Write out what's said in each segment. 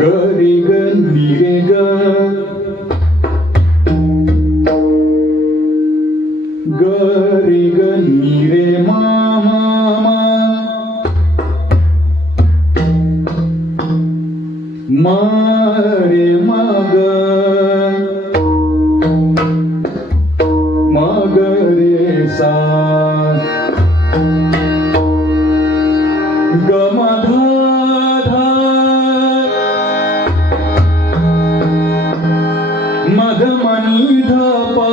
गरी ग निरे ग गरी ग निरे मा मा मा रे मा ग रे सा ग म ध मध मनी ध प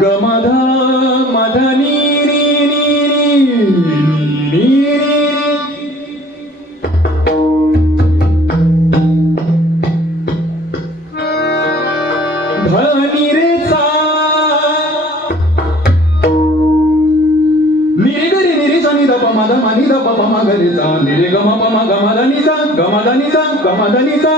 ग म ध मध नी री नी नी ध नी रे सा नी रे ग रे नी रे सा नी ध प म ध म नी ध प प म ग रे सा नी रे ग म प म ग म ध नी सा ग म ध नी सा ग म ध नी सा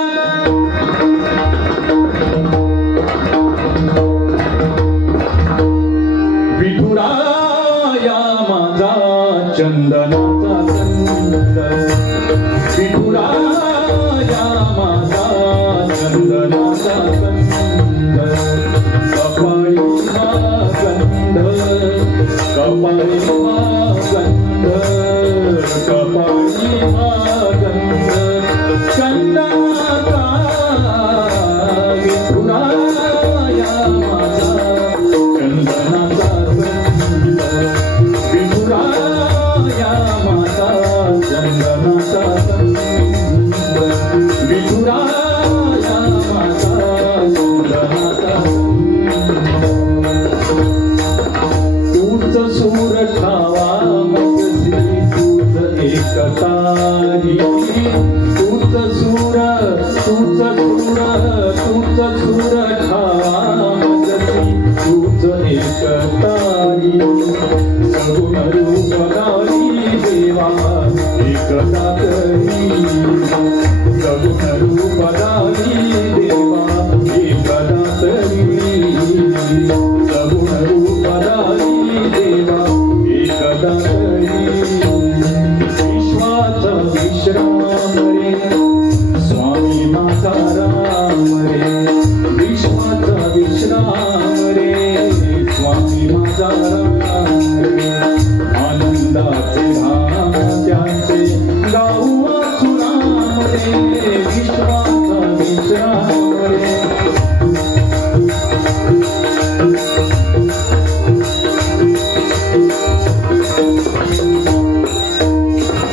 विठुराया माझा चंदनाचा गंध विठुराया माझा चंदनाचा गंध कपाळी मा गंध कपाळी मा गंध कपाळी मा गंध चंदनाचा विठुराया माझा चंदनाचा विठुराया माझा चंदनाचा विठुराया माझा चंदनाचा तूच सूर ठावा मगसी तूच एकतारी तूच सूर ठावा मगसी तूच एकतारी सगुण रूपधारी देवा एकदा तरी सगुण रूपधारी देवा एकदा तरी सगुण रूपधारी देवा एकदा तरी विश्वाचा विश्राम रे.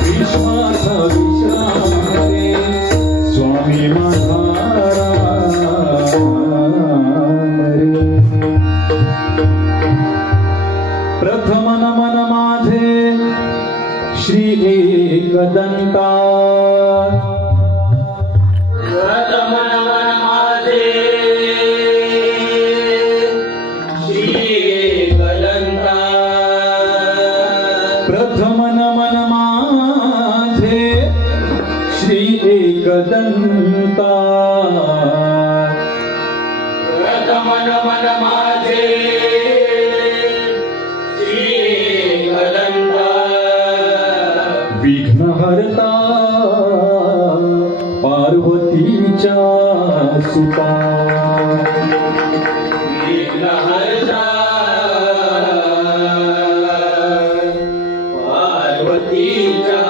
विश्वाचा विश्राम रे स्वामी माझा राम रे. प्रथम नमन माझे श्री एकदंता. प्रथम नमन माझे श्री एकदंता. प्रथम नमन माझे श्री एकदंता. प्रथम नमन माझे श्री एकदंता. विघ्नहर्ता पार्वतीच्या सुता. विघ्नहर्ता पार्वतीचा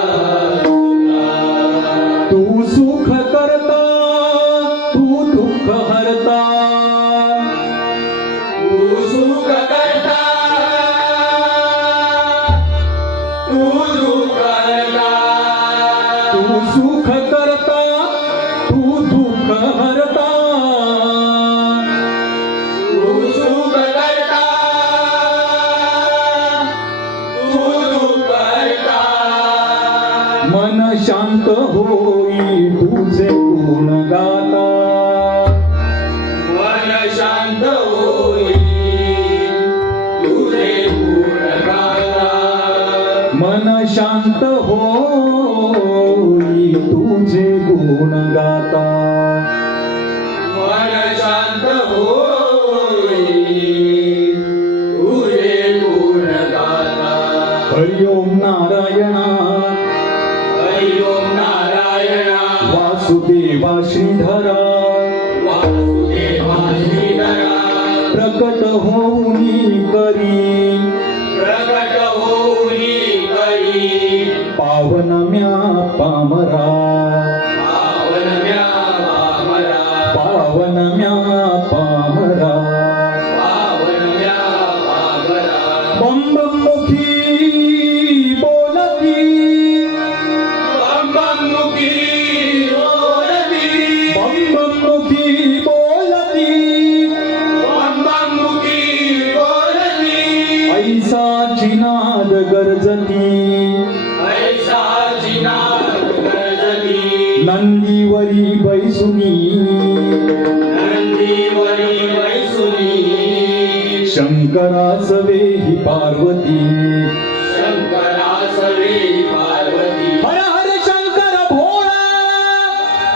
सुता. तू सुख करता तू दुःख हरता. तू सुख करता तू दुःख करता. तू सुख करता तू दुःख हरता. तू सुख करता तू दुःख करता. मन शांत होई तुझे गुण गाता. मन शांत होई तुझे गुण गाता. मन शांत होई तुझे गुण गाता. मन शांत होई तुझे गुण गाता. हरि ओम नारायणा हरि ओम नारायणा वासुदेवा श्रीधरा. वासुदेवा श्रीधरा. प्रकट होऊनी करी प्रकट होऊनी करी पावनम्या पामरा. पावनम्या पामरा. पावनम्या पामरा. पावनम्या पामरा. बम बम मुखी बोलती. बम बम मुखी बोलती. बम बम मुखी बोलती. बम बम मुखी बोलती. ऐसा जिनाद गरजती. ऐसा जिनाद गरजती. नंदीवरी बैसुनी. नंदीवरी बैसुनी. शंकरास वेही पार्वती. शंकरास वेही पार्वती. हर हर शंकर भोळा.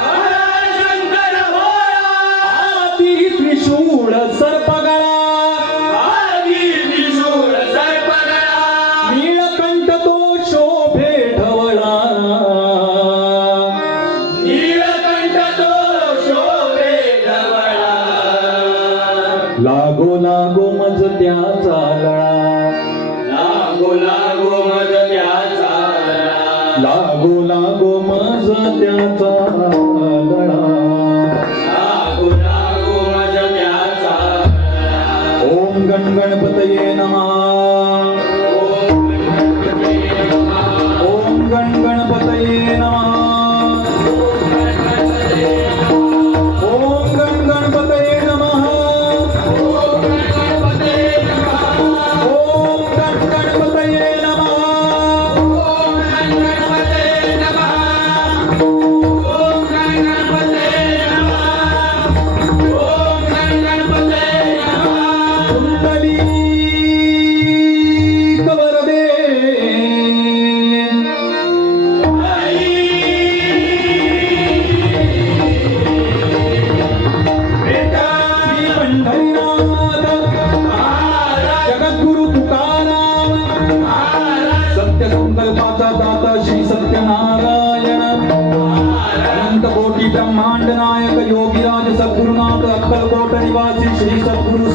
हर हर शंकर भोळा. आदी त्रिशूळ सर्पगळा. आदी त्रिशूळ सर्पगळा. नीळकंठ तो शोभे ढवळा. नीलकंठ तो शोभे ढवळा. लागो लागो मज त्याचा लळा. लागो लागो मज त्याचा लळा. लागो लागो मज त्याचा लळा. लागो लागो मज त्याचा लळा. ओम गण गणपतये नमः. ओम गणपती नमः. ओम गण गणपतये नमः. ओम गण गणपतये नमः. ओम गणपती नमः. ओम गण गणपतये नमः. ओम गणपती नमः. ओम गणपती नमः. ओम गणपती नमः. कुंडली कवरदे. श्री पंढरीनाथ जगद्गुरु तुकाराम. सत्य संकल्पाचा दाता श्री सत्यनारायण. अनंत कोटी ब्रह्मांड नायक योगीराज सद्गुरुनाथ अक्कलकोट निवासी श्री सद्गुरु